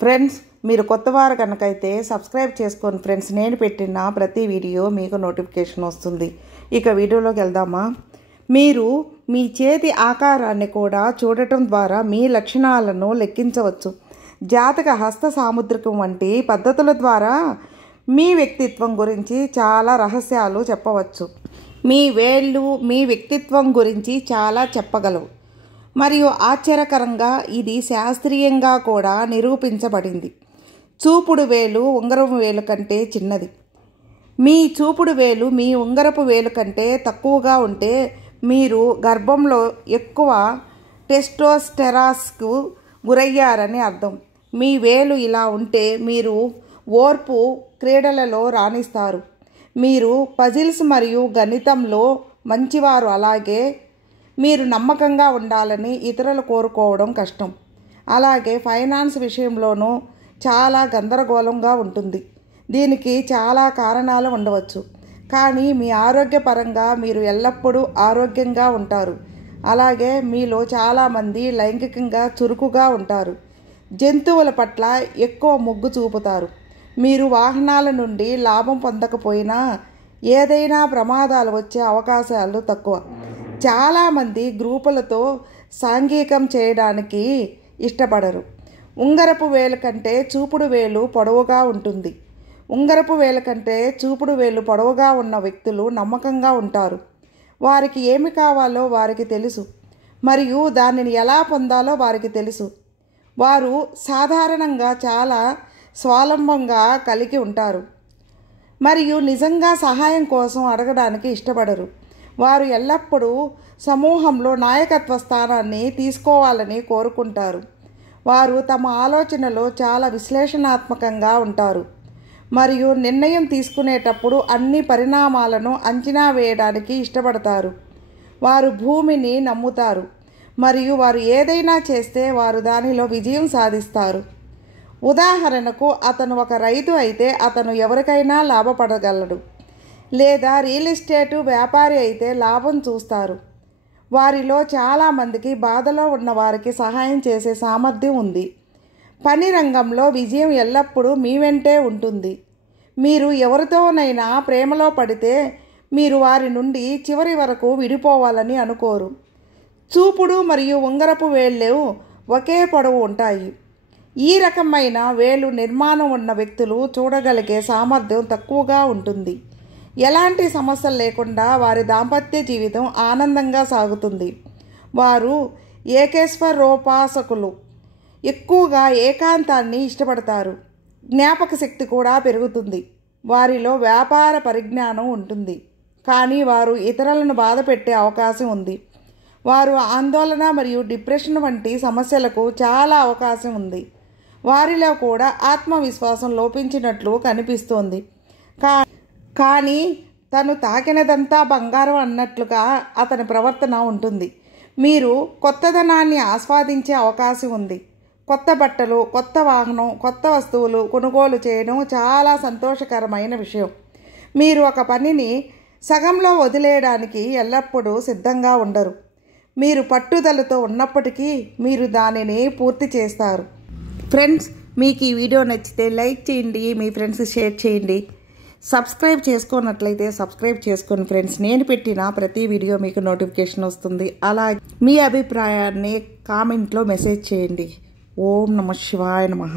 Friends, మీరు కొత్తవారు కనుకైతే subscribe చేసుకోండి friends. నేను పెట్టిన ప్రతి వీడియో మీకు నోటిఫికేషన్ వస్తుంది. ఇక వీడియోలోకి వెళ్దామా. మీరు మీ చేతి ఆకారాన్ని కూడా చూడటం ద్వారా మీ లక్షణాలను లెక్కించవచ్చు. జాతక హస్త సాముద్రికం వంటి పద్ధతుల ద్వారా మీ వ్యక్తిత్వం గురించి చాలా రహస్యాలు చెప్పవచ్చు. మీ వేళ్ళు మీ వ్యక్తిత్వం గురించి చాలా చెప్పగలవు. మరియు ఆశ్చర్యకరంగా ఇది శాస్త్రీయంగా కూడా నిరూపించబడింది. చూపుడు వేలు ఉంగరపు వేలు కంటే చిన్నది. మీ చూపుడు వేలు మీ ఉంగరపు వేలు కంటే తక్కువగా ఉంటే మీరు గర్భంలో ఎక్కువ టెస్టోస్టెరాన్కు గురయ్యారని అర్థం. మీ వేలు ఇలా ఉంటే మీరు ఓర్పు క్రీడలలో రాణిస్తారు. మీరు పజిల్స్ మరియు గణితంలో మంచివారు. అలాగే మీరు నమ్మకంగా ఉండాలని ఇతరులు కోరుకోవడం కష్టం. అలాగే ఫైనాన్స్ విషయంలోనూ చాలా గందరగోళంగా ఉంటుంది. దీనికి చాలా కారణాలు ఉండవచ్చు. కానీ మీ ఆరోగ్యపరంగా మీరు ఎల్లప్పుడూ ఆరోగ్యంగా ఉంటారు. అలాగే మీలో చాలామంది లైంగికంగా చురుకుగా ఉంటారు. జంతువుల పట్ల ఎక్కువ మొగ్గు చూపుతారు. మీరు వాహనాల నుండి లాభం పొందకపోయినా ఏదైనా ప్రమాదాలు వచ్చే అవకాశాలు తక్కువ. చాలామంది గ్రూపులతో సాంఘికం చేయడానికి ఇష్టపడరు. ఉంగరపు వేలు కంటే చూపుడు వేలు పొడవుగా ఉంటుంది. ఉంగరపు వేలు కంటే చూపుడు వేలు పొడవుగా ఉన్న వ్యక్తులు నమ్మకంగా ఉంటారు. వారికి ఏమి కావాలో వారికి తెలుసు మరియు దానిని ఎలా పొందాలో వారికి తెలుసు. వారు సాధారణంగా చాలా స్వావలంబనగా కలిగి ఉంటారు మరియు నిజంగా సహాయం కోసం అడగడానికి ఇష్టపడరు. వారు ఎల్లప్పుడూ సమూహంలో నాయకత్వ స్థానాన్ని తీసుకోవాలని కోరుకుంటారు. వారు తమ ఆలోచనలో చాలా విశ్లేషణాత్మకంగా ఉంటారు మరియు నిర్ణయం తీసుకునేటప్పుడు అన్ని పరిణామాలను అంచనా వేయడానికి ఇష్టపడతారు. వారు భూమిని నమ్ముతారు మరియు వారు ఏదైనా చేస్తే వారు దానిలో విజయం సాధిస్తారు. ఉదాహరణకు, అతను ఒక రైతు అయితే అతను ఎవరికైనా లాభపడగలడు, లేదా రియల్ ఎస్టేటు వ్యాపారి అయితే లాభం చూస్తారు. వారిలో చాలామందికి బాధలో ఉన్న వారికి సహాయం చేసే సామర్థ్యం ఉంది. పని రంగంలో విజయం ఎల్లప్పుడూ మీ వెంటే ఉంటుంది. మీరు ఎవరితోనైనా ప్రేమలో పడితే మీరు వారి నుండి చివరి వరకు విడిపోవాలని అనుకోరు. చూపుడు మరియు ఉంగరపు వేళ్ళు ఒకే పొడవు ఉంటాయి. ఈ రకమైన వేలు నిర్మాణం ఉన్న వ్యక్తులు చూడగలిగే సామర్థ్యం తక్కువగా ఉంటుంది. ఎలాంటి సమస్యలు లేకుండా వారి దాంపత్య జీవితం ఆనందంగా సాగుతుంది. వారు ఏకేశ్వరోపాసకులు. ఎక్కువగా ఏకాంతాన్ని ఇష్టపడతారు. జ్ఞాపక శక్తి కూడా పెరుగుతుంది. వారిలో వ్యాపార పరిజ్ఞానం ఉంటుంది, కానీ వారు ఇతరులను బాధ పెట్టే అవకాశం ఉంది. వారు ఆందోళన మరియు డిప్రెషన్ వంటి సమస్యలకు చాలా అవకాశం ఉంది. వారిలో కూడా ఆత్మవిశ్వాసం లోపించినట్లు కనిపిస్తోంది. కానీ తను తాకినదంతా బంగారం అన్నట్లుగా అతని ప్రవర్తన ఉంటుంది. మీరు కొత్తదనాన్ని ఆస్వాదించే అవకాశం ఉంది. కొత్త బట్టలు, కొత్త వాహనం, కొత్త వస్తువులు కొనుగోలు చేయడం చాలా సంతోషకరమైన విషయం. మీరు ఒక పనిని సగంలో వదిలేయడానికి ఎల్లప్పుడూ సిద్ధంగా ఉండరు. మీరు పట్టుదలతో ఉన్నప్పటికీ మీరు దానిని పూర్తి చేస్తారు. ఫ్రెండ్స్, మీకు ఈ వీడియో నచ్చితే లైక్ చేయండి, మీ ఫ్రెండ్స్ షేర్ చేయండి. సబ్స్క్రైబ్ చేసుకున్నట్లయితే సబ్స్క్రైబ్ చేసుకోండి ఫ్రెండ్స్. నేను పెట్టిన ప్రతి వీడియో మీకు నోటిఫికేషన్ వస్తుంది. అలాగే మీ అభిప్రాయాన్ని కామెంట్లో మెసేజ్ చేయండి. ఓం నమః శివాయ నమః.